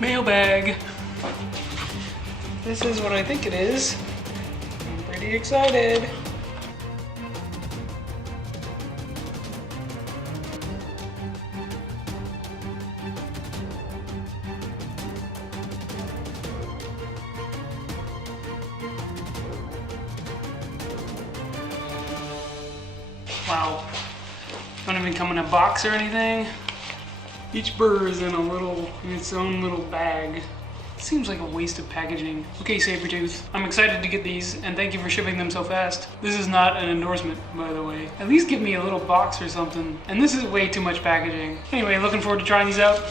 Mailbag. This is what I think it is. I'm pretty excited. Wow. Don't even come in a box or anything. Each burr is in its own little bag. Seems like a waste of packaging. Okay, Sabertooth, I'm excited to get these, and thank you for shipping them so fast. This is not an endorsement, by the way. At least give me a little box or something. And this is way too much packaging. Anyway, looking forward to trying these out.